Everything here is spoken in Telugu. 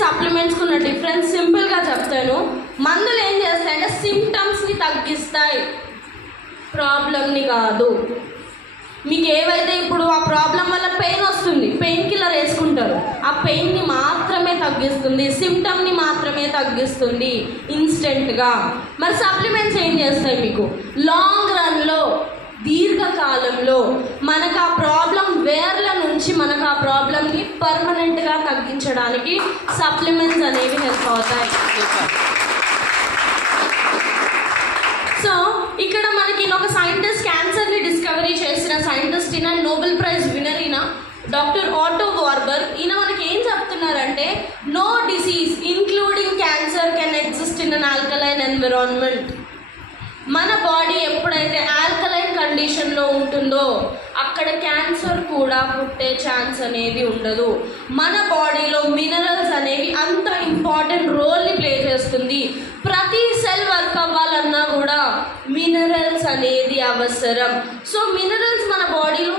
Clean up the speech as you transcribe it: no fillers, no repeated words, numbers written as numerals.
సప్లిమెంట్స్కి ఉన్న డిఫరెన్స్ సింపుల్గా చెప్తాను. మందులు ఏం చేస్తాయంటే సిమ్టమ్స్ని తగ్గిస్తాయి, ప్రాబ్లమ్ని కాదు. మీకు ఏవైతే ఇప్పుడు ఆ ప్రాబ్లం వల్ల పెయిన్ వస్తుంది, పెయిన్ కిల్లర్ వేసుకుంటారు, ఆ పెయిన్ని మాత్రమే తగ్గిస్తుంది, సిమ్టమ్ని మాత్రమే తగ్గిస్తుంది ఇన్స్టెంట్గా. మరి సప్లిమెంట్స్ ఏం చేస్తాయి మీకు లాంగ్ రన్లో, దీర్ఘకాలంలో మనకు ఆ ప్రాబ్లం వేర్ల నుంచి మనకు ఆ ప్రాబ్లంని పర్మనెంట్గా తగ్గించడానికి సప్లిమెంట్స్ అనేవి హెల్ప్ అవుతాయి. సో ఇక్కడ మనకి ఒక సైంటిస్ట్, క్యాన్సర్ని డిస్కవరీ చేసిన సైంటిస్ట్ ఈయన, నోబెల్ ప్రైజ్ విన్నర్ ఈయన, డాక్టర్ ఆటో వార్బర్గ్. ఈయన మనకి ఏం చెప్తున్నారంటే no disease including cancer can exist in an alkaline environment. మన బాడీ ఎప్పుడైతే ఆల్కలైన్ కండిషన్లో ఉంటుందో అక్కడ క్యాన్సర్ కూడా పుట్టే ఛాన్స్ అనేది ఉండదు. మన బాడీలో మినరల్స్ అనేవి అంత ఇంపార్టెంట్ రోల్ని ప్లే చేస్తుంది. ప్రతి సెల్ వర్క్ అవ్వాలన్నా కూడా మినరల్స్ అనేది అవసరం. సో మినరల్స్ మన బాడీలో